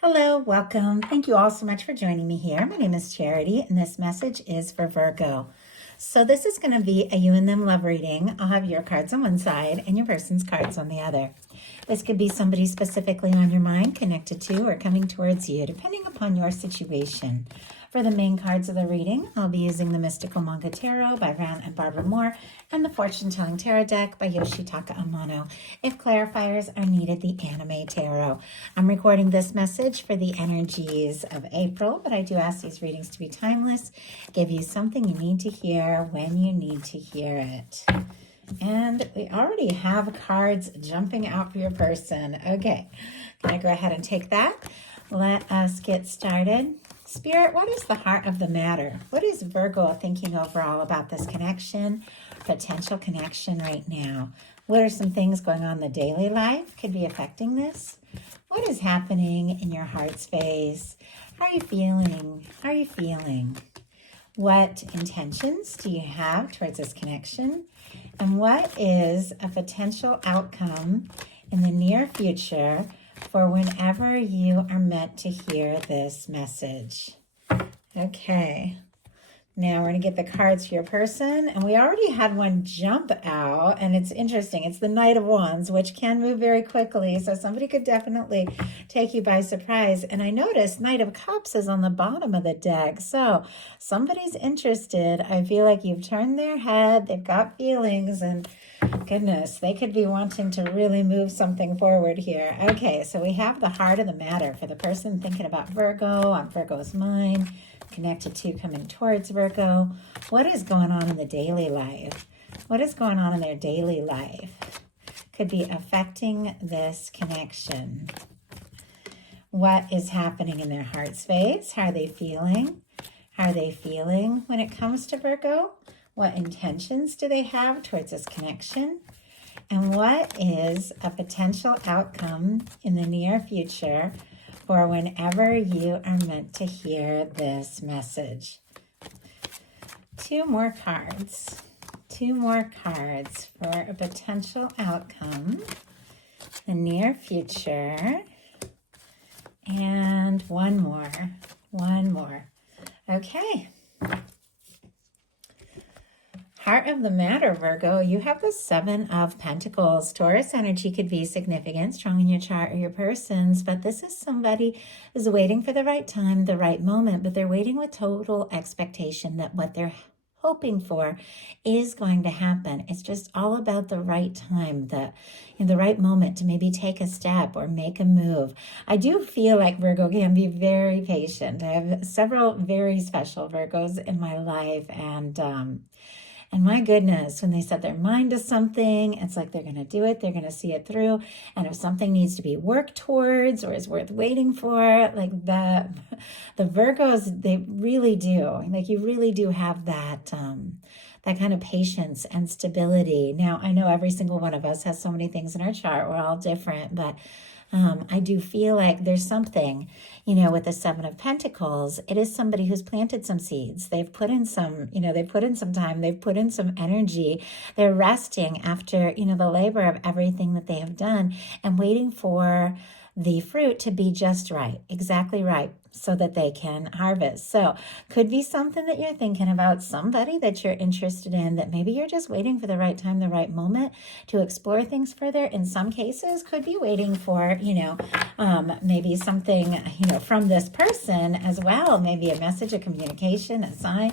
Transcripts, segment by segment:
Hello, welcome. Thank you all so much for joining me here. My name is Charity, and this message is for Virgo. So this is going to be a you and them love reading. I'll have your cards on one side and your person's cards on the other. This could be somebody specifically on your mind, connected to, or coming towards you, depending upon your situation. For the main cards of the reading, I'll be using the Mystical Manga Tarot by Rann and Barbara Moore and the Fortune Telling Tarot deck by Yoshitaka Amano. If clarifiers are needed, the Anime Tarot. I'm recording this message for the energies of April, but I do ask these readings to be timeless, give you something you need to hear when you need to hear it. And we already have cards jumping out for your person. Okay, can I go ahead and take that? Let us get started. Spirit, what is the heart of the matter? What is Virgo thinking overall about this connection, potential connection right now? What are some things going on in the daily life could be affecting this? What is happening in your heart space? How are you feeling? How are you feeling? What intentions do you have towards this connection? And what is a potential outcome in the near future for whenever you are meant to hear this message? Okay. Now we're going to get the cards for your person. And we already had one jump out. And it's interesting. It's the Knight of Wands, which can move very quickly. So somebody could definitely take you by surprise. And I noticed Knight of Cups is on the bottom of the deck. So somebody's interested. I feel like you've turned their head. They've got feelings. And goodness, they could be wanting to really move something forward here. Okay, so we have the heart of the matter for the person thinking about Virgo, on Virgo's mind, connected to, coming towards Virgo. What is going on in the daily life? What is going on in their daily life? Could be affecting this connection. What is happening in their heart space? How are they feeling? How are they feeling when it comes to Virgo? What intentions do they have towards this connection? And what is a potential outcome in the near future for whenever you are meant to hear this message? Two more cards. Two more cards for a potential outcome, the near future, and one more. One more. Okay. Heart of the matter, Virgo, you have the Seven of Pentacles. Taurus energy could be significant, strong in your chart or your person's, but this is somebody who's waiting for the right time, the right moment, but they're waiting with total expectation that what they're hoping for is going to happen. It's just all about the right time, the right moment to maybe take a step or make a move. I do feel like Virgo can be very patient. I have several very special Virgos in my life, and my goodness, when they set their mind to something, it's like they're going to do it. They're going to see it through. And if something needs to be worked towards or is worth waiting for, like that, the Virgos, they really do. Like you really do have that, that kind of patience and stability. Now, I know every single one of us has so many things in our chart. We're all different, but I do feel like there's something, with the Seven of Pentacles. It is somebody who's planted some seeds. They've put in some, they've put in some time. They've put in some energy. They're resting after, the labor of everything that they have done and waiting for the fruit to be just right, exactly right, so that they can harvest. So could be something that you're thinking about, somebody that you're interested in, that maybe you're just waiting for the right time, the right moment to explore things further. In some cases, could be waiting for, maybe something, from this person as well, maybe a message, a communication, a sign.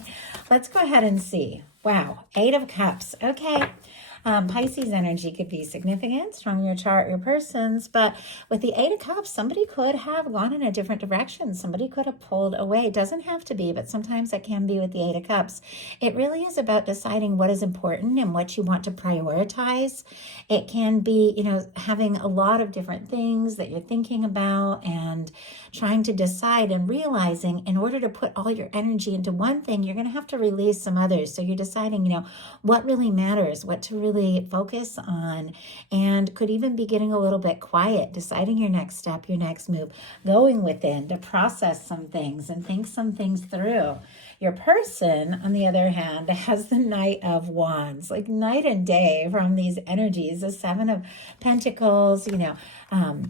Let's go ahead and see. Wow, Eight of Cups. Okay. Pisces energy could be significant, strong in your chart, your person's, but with the Eight of Cups, somebody could have gone in a different direction. Somebody could have pulled away. It doesn't have to be, but sometimes it can be with the Eight of Cups. It really is about deciding what is important and what you want to prioritize. It can be, having a lot of different things that you're thinking about and trying to decide and realizing in order to put all your energy into one thing, you're going to have to release some others. So you're deciding, what really matters, what to really focus on, and could even be getting a little bit quiet, deciding your next step, your next move, going within to process some things and think some things through. Your person, on the other hand, has the Knight of Wands, like night and day from these energies, the Seven of Pentacles,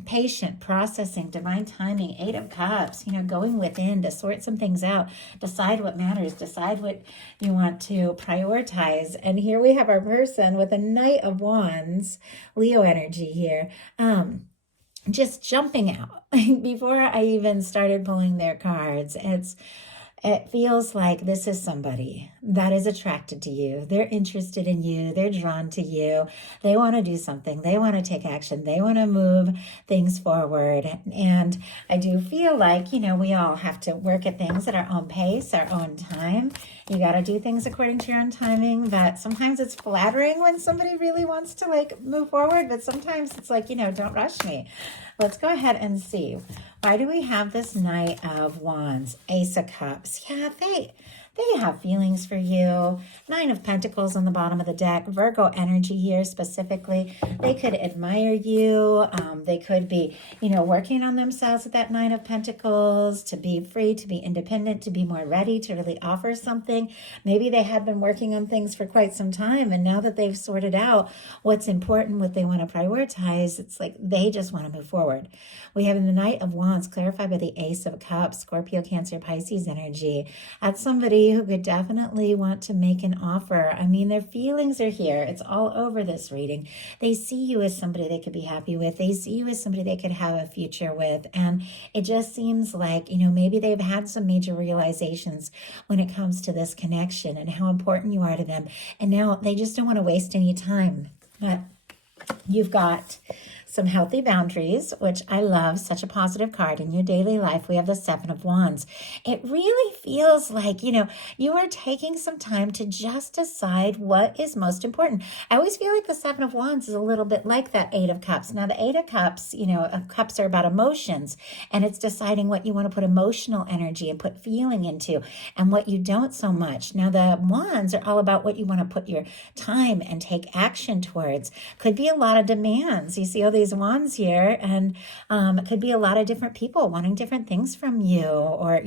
patient, processing, divine timing, Eight of Cups, going within to sort some things out, decide what matters, decide what you want to prioritize. And here we have our person with a Knight of Wands, Leo energy here. Just jumping out before I even started pulling their cards. It feels like this is somebody that is attracted to you. They're interested in you. They're drawn to you. They want to do something. They want to take action. They want to move things forward. And I do feel like, we all have to work at things at our own pace, our own time. You got to do things according to your own timing. But sometimes it's flattering when somebody really wants to move forward. But sometimes it's like, don't rush me. Let's go ahead and see. Why do we have this Knight of Wands, Ace of Cups? Yeah, they have feelings for you. Nine of Pentacles on the bottom of the deck. Virgo energy here specifically. They could admire you. They could be, working on themselves with that Nine of Pentacles to be free, to be independent, to be more ready, to really offer something. Maybe they had been working on things for quite some time, and now that they've sorted out what's important, what they want to prioritize, it's like they just want to move forward. We have the Knight of Wands clarified by the Ace of Cups, Scorpio, Cancer, Pisces energy. That's somebody who could definitely want to make an offer. I mean, their feelings are here. It's all over this reading. They see you as somebody they could be happy with. They see you as somebody they could have a future with. And it just seems like, maybe they've had some major realizations when it comes to this connection and how important you are to them. And now they just don't want to waste any time. But you've got some healthy boundaries, which I love, such a positive card in your daily life. We have the Seven of Wands. It really feels like, you are taking some time to just decide what is most important. I always feel like the Seven of Wands is a little bit like that Eight of Cups. Now, the Eight of Cups, cups are about emotions, and it's deciding what you want to put emotional energy and put feeling into and what you don't so much. Now, the Wands are all about what you want to put your time and take action towards. Could be a lot of demands. You see all these wands here, and it could be a lot of different people wanting different things from you, or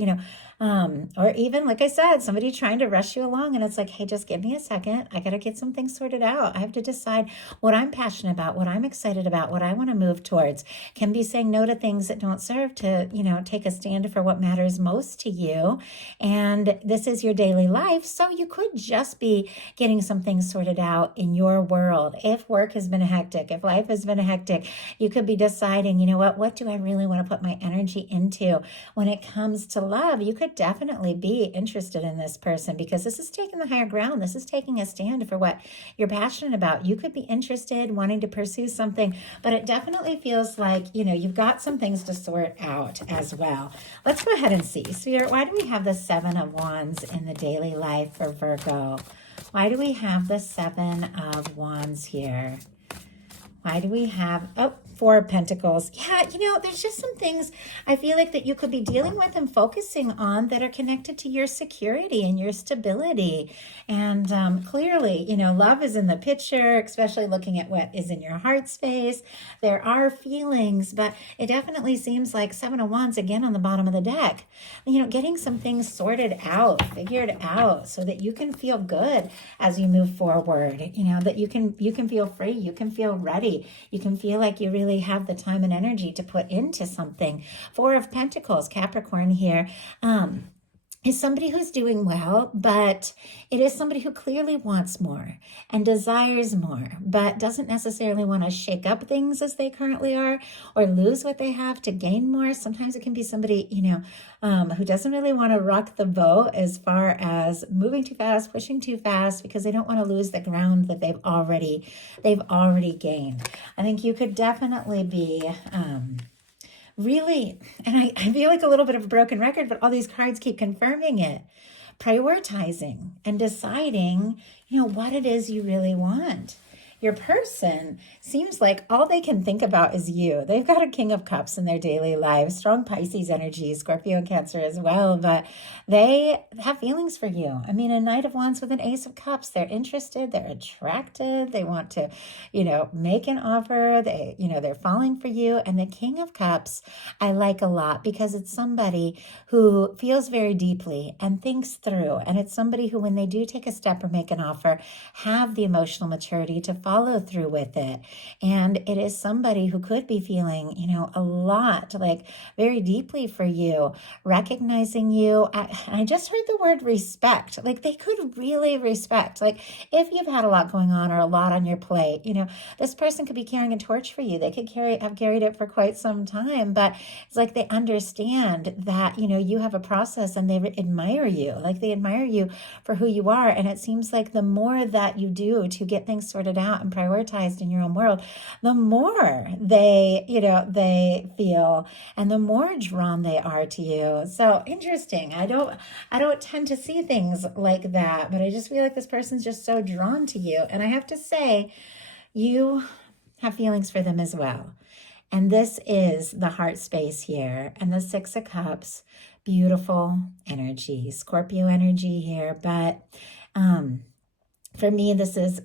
or even, like I said, somebody trying to rush you along, and it's like, hey, just give me a second. I got to get some things sorted out. I have to decide what I'm passionate about, what I'm excited about, what I want to move towards. Can be saying no to things that don't serve, to, take a stand for what matters most to you. And this is your daily life. So you could just be getting some things sorted out in your world. If work has been hectic, if life has been hectic, you could be deciding, what do I really want to put my energy into? When it comes to love, you could definitely be interested in this person, because this is taking the higher ground. This is taking a stand for what you're passionate about. You could be interested, wanting to pursue something, but it definitely feels like, you've got some things to sort out as well. Let's go ahead and see. So why do we have the Seven of Wands in the daily life for Virgo? Why do we have the Seven of Wands here? Why do we have, Four of Pentacles? Yeah, there's just some things I feel like that you could be dealing with and focusing on that are connected to your security and your stability. And clearly, love is in the picture, especially looking at what is in your heart space. There are feelings, but it definitely seems like Seven of Wands again on the bottom of the deck. Getting some things sorted out, figured out, so that you can feel good as you move forward. That you can feel free, you can feel ready, you can feel like you really have the time and energy to put into something. Four of Pentacles, Capricorn here, is somebody who's doing well, but it is somebody who clearly wants more and desires more, but doesn't necessarily want to shake up things as they currently are or lose what they have to gain more. Sometimes it can be somebody, who doesn't really want to rock the boat as far as moving too fast, pushing too fast, because they don't want to lose the ground that they've already gained. I think you could definitely be, really, and I feel like a little bit of a broken record, but all these cards keep confirming it, prioritizing and deciding, what it is you really want. Your person seems like all they can think about is you. They've got a King of Cups in their daily life, strong Pisces energy, Scorpio and Cancer as well, but they have feelings for you. I mean, a Knight of Wands with an Ace of Cups, they're interested, they're attracted, they want to, make an offer, they're falling for you. And the King of Cups, I like a lot, because it's somebody who feels very deeply and thinks through. And it's somebody who, when they do take a step or make an offer, have the emotional maturity to follow through with it. And it is somebody who could be feeling, a lot, like very deeply for you, recognizing you. I just heard the word respect. Like they could really respect, like if you've had a lot going on or a lot on your plate, this person could be carrying a torch for you. They could have carried it for quite some time, but it's like they understand that, you have a process and they admire you. Like they admire you for who you are. And it seems like the more that you do to get things sorted out and prioritized in your own world, the more they feel and the more drawn they are to you. So interesting. I don't tend to see things like that, but I just feel like this person's just so drawn to you. And I have to say, you have feelings for them as well. And this is the heart space here. And the Six of Cups, beautiful energy, Scorpio energy here. But for me, this is,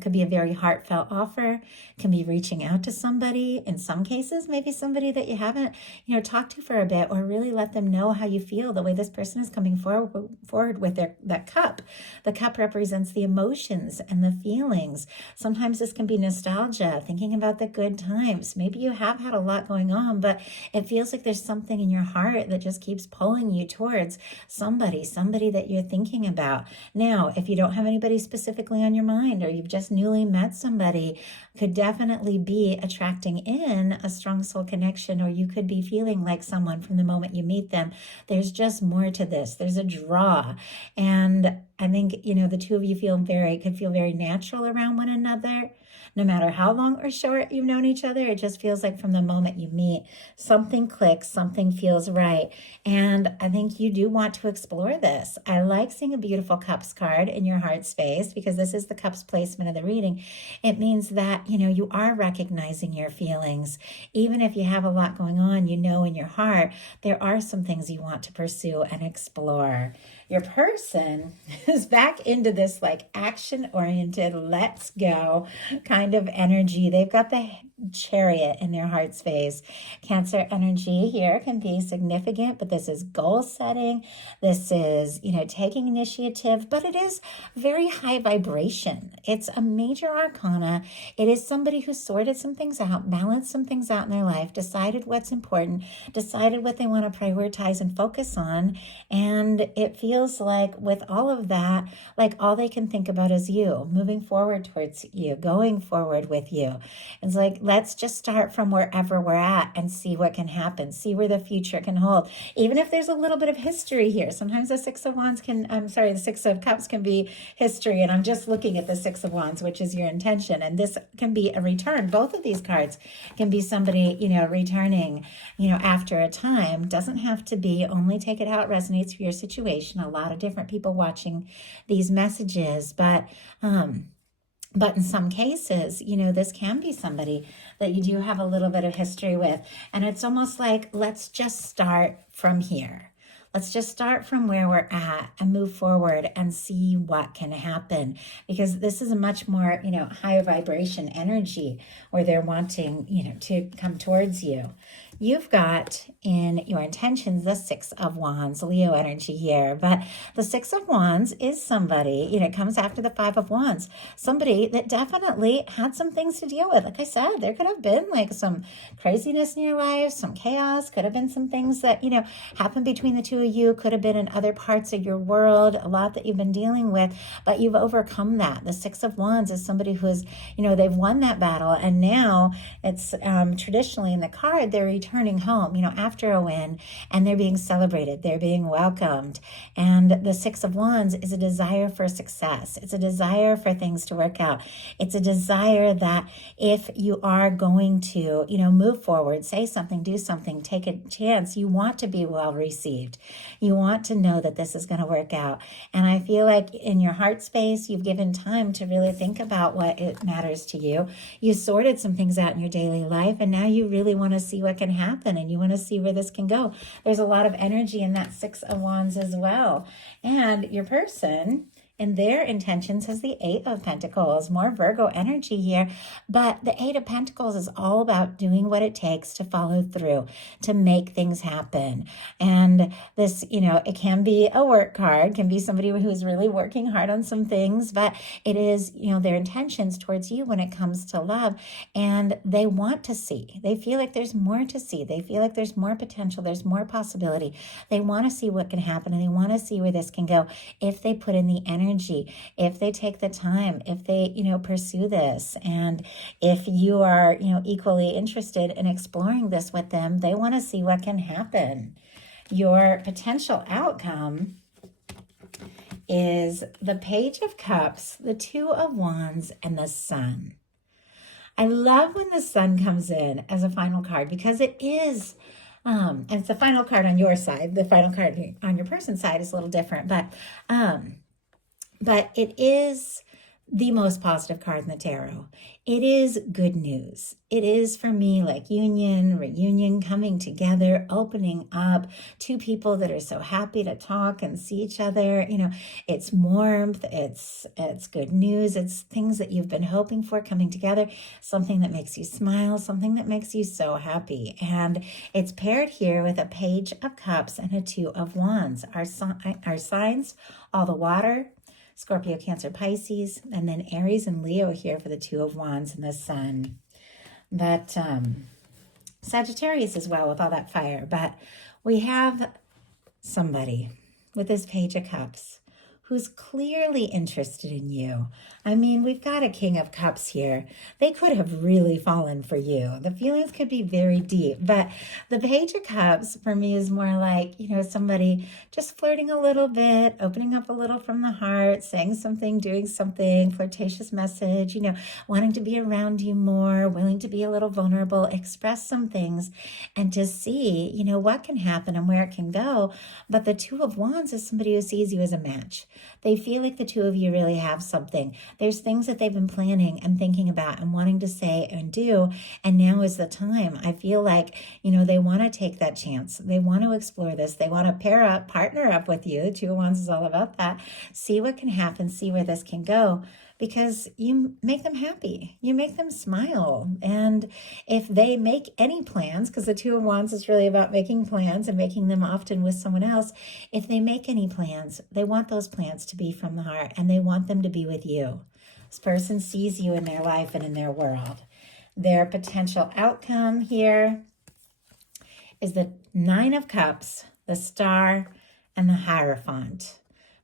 could be a very heartfelt offer, can be reaching out to somebody. In some cases, maybe somebody that you haven't, talked to for a bit, or really let them know how you feel, the way this person is coming forward with that cup. The cup represents the emotions and the feelings. Sometimes this can be nostalgia, thinking about the good times. Maybe you have had a lot going on, but it feels like there's something in your heart that just keeps pulling you towards somebody that you're thinking about. Now, if you don't have anybody specifically on your mind, or you've just newly met somebody, could definitely be attracting in a strong soul connection, or you could be feeling like someone from the moment you meet them. There's just more to this. There's a draw. And I think, the two of you could feel very natural around one another. No matter how long or short you've known each other, it just feels like from the moment you meet, something clicks, something feels right. And I think you do want to explore this. I like seeing a beautiful cups card in your heart space, because this is the cups placement of the reading. It means that, you are recognizing your feelings. Even if you have a lot going on, in your heart, there are some things you want to pursue and explore. Your person is back into this like action-oriented, let's go kind of energy. They've got the Chariot in their heart space. Cancer energy here can be significant, but this is goal setting. This is, taking initiative, but it is very high vibration. It's a major arcana. It is somebody who sorted some things out, balanced some things out in their life, decided what's important, decided what they want to prioritize and focus on. And it feels like with all of that, like all they can think about is you, moving forward towards you, going forward with you. It's like, let's just start from wherever we're at and see what can happen, see where the future can hold. Even if there's a little bit of history here, sometimes the the Six of Cups can be history. And I'm just looking at the Six of Wands, which is your intention. And this can be a return. Both of these cards can be somebody, returning, after a time. Doesn't have to be, only take it how it resonates for your situation. A lot of different people watching these messages, but in some cases, this can be somebody that you do have a little bit of history with. And it's almost like, let's just start from here. Let's just start from where we're at and move forward and see what can happen. Because this is a much more, higher vibration energy where they're wanting, to come towards you. You've got in your intentions the Six of Wands, Leo energy here. But the Six of Wands is somebody, it comes after the Five of Wands, somebody that definitely had some things to deal with. Like I said, there could have been like some craziness in your life, some chaos, could have been some things that, happened between the two of you, could have been in other parts of your world, a lot that you've been dealing with, but you've overcome that. The Six of Wands is somebody who's, they've won that battle, and now it's traditionally in the card, they're returning home, after a win, and they're being celebrated, they're being welcomed. And the Six of Wands is a desire for success. It's a desire for things to work out. It's a desire that if you are going to, move forward, say something, do something, take a chance, you want to be well received. You want to know that this is going to work out. And I feel like in your heart space, you've given time to really think about what it matters to you. You sorted some things out in your daily life, and now you really want to see what can happen, and you want to see where this can go. There's a lot of energy in that Six of Wands as well. And your person And their intentions has the Eight of Pentacles, more Virgo energy here. But the Eight of Pentacles is all about doing what it takes to follow through, to make things happen. And this, it can be a work card, can be somebody who's really working hard on some things, but it is, their intentions towards you when it comes to love. And they want to see, they feel like there's more to see. They feel like there's more potential, there's more possibility. They want to see what can happen, and they want to see where this can go if they put in the energy, if they take the time, if they, pursue this. And if you are, equally interested in exploring this with them, they want to see what can happen. Your potential outcome is the Page of Cups, the Two of Wands, and the Sun. I love when the Sun comes in as a final card because it is, and it's the final card on your side. The final card on your person's side is a little different, but it is the most positive card in the tarot. It is good news. It is, for me, like union, reunion, coming together, opening up, two people that are so happy to talk and see each other. It's warmth, it's good news, it's things that you've been hoping for coming together, something that makes you smile, something that makes you so happy. And it's paired here with a Page of Cups and a Two of Wands. Our signs, all the water, Scorpio, Cancer, Pisces, and then Aries and Leo here for the Two of Wands and the Sun. But Sagittarius as well with all that fire. But we have somebody with this Page of Cups who's clearly interested in you. I mean, we've got a King of Cups here. They could have really fallen for you. The feelings could be very deep, but the Page of Cups for me is more like, somebody just flirting a little bit, opening up a little from the heart, saying something, doing something, flirtatious message, wanting to be around you more, willing to be a little vulnerable, express some things, and to see, what can happen and where it can go. But the Two of Wands is somebody who sees you as a match. They feel like the two of you really have something. There's things that they've been planning and thinking about and wanting to say and do, and now is the time. I feel like, they want to take that chance. They want to explore this. They want to pair up, partner up with you. Two of Wands is all about that. See what can happen, see where this can go, because you make them happy. You make them smile. And if they make any plans, because the Two of Wands is really about making plans and making them often with someone else, if they make any plans, they want those plans to be from the heart, and they want them to be with you. This person sees you in their life and in their world. Their potential outcome here is the Nine of Cups, the Star, and the Hierophant.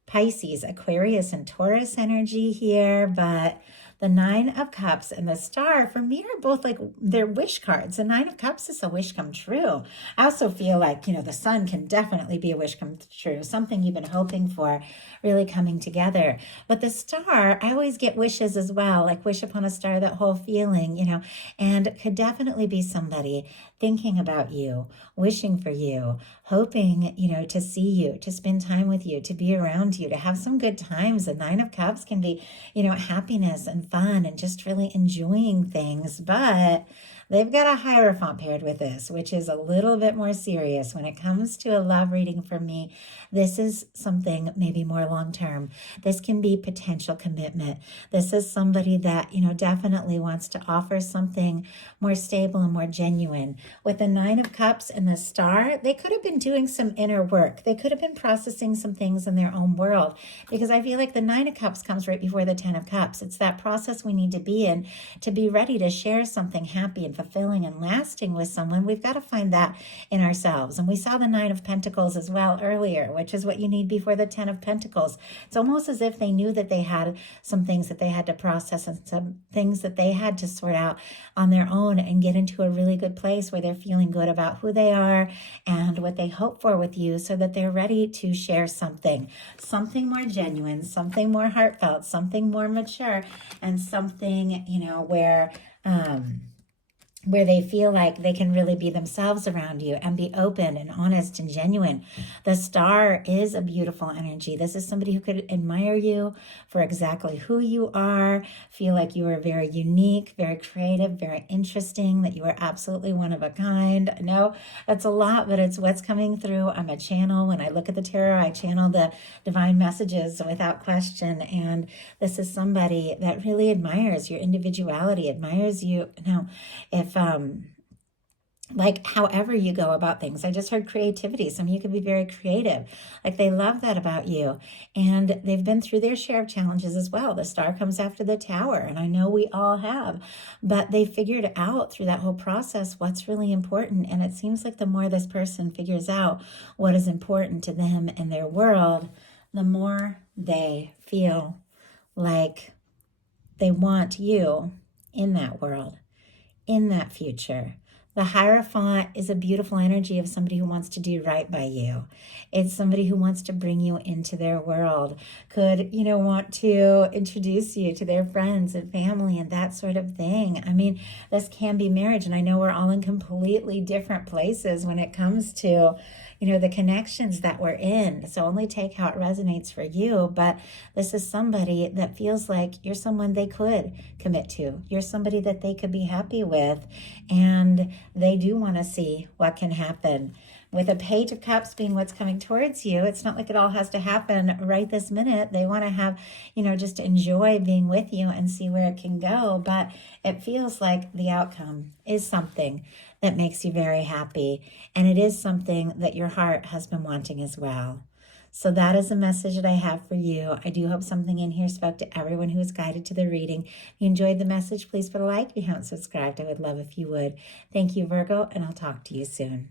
Pisces, Aquarius, and Taurus energy here, but the Nine of Cups and the Star, for me, are both like they're wish cards. The Nine of Cups is a wish come true. I also feel like, the Sun can definitely be a wish come true, something you've been hoping for really coming together. But the Star, I always get wishes as well, like wish upon a star, that whole feeling, and could definitely be somebody thinking about you, wishing for you, hoping, to see you, to spend time with you, to be around you, to have some good times. The Nine of Cups can be, happiness and fun and just really enjoying things. But they've got a Hierophant paired with this, which is a little bit more serious. When it comes to a love reading for me, this is something maybe more long-term. This can be potential commitment. This is somebody that, definitely wants to offer something more stable and more genuine. With the Nine of Cups and the Star, they could have been doing some inner work. They could have been processing some things in their own world, because I feel like the Nine of Cups comes right before the Ten of Cups. It's that process we need to be in to be ready to share something happy and fulfilling and lasting with someone. We've got to find that in ourselves. And we saw the Nine of Pentacles as well earlier, which is what you need before the Ten of Pentacles. It's almost as if they knew that they had some things that they had to process and some things that they had to sort out on their own and get into a really good place where they're feeling good about who they are and what they hope for with you, so that they're ready to share something more genuine, something more heartfelt, something more mature, and something, where where they feel like they can really be themselves around you and be open and honest and genuine. The star is a beautiful energy. This is somebody who could admire you for exactly who you are, feel like you are very unique, very creative, very interesting, that you are absolutely one of a kind. I know that's a lot, but it's what's coming through. I'm a channel. When I look at the tarot, I channel the divine messages without question. And this is somebody that really admires your individuality, admires you. Now, if like however you go about things. I just heard creativity. Some of you could be very creative. Like they love that about you. And they've been through their share of challenges as well. The star comes after the tower, and I know we all have, but they figured out through that whole process what's really important. And it seems like the more this person figures out what is important to them and their world, the more they feel like they want you in that world, in that future. The Hierophant is a beautiful energy of somebody who wants to do right by you. It's somebody who wants to bring you into their world, could, want to introduce you to their friends and family and that sort of thing. I mean, this can be marriage, and I know we're all in completely different places when it comes to, the connections that we're in. So only take how it resonates for you. But this is somebody that feels like you're someone they could commit to. You're somebody that they could be happy with. And they do want to see what can happen. With a Page of Cups being what's coming towards you, it's not like it all has to happen right this minute. They want to have, just enjoy being with you and see where it can go. But it feels like the outcome is something that makes you very happy. And it is something that your heart has been wanting as well. So that is a message that I have for you. I do hope something in here spoke to everyone who was guided to the reading. If you enjoyed the message, please put a like. If you haven't subscribed, I would love if you would. Thank you, Virgo, and I'll talk to you soon.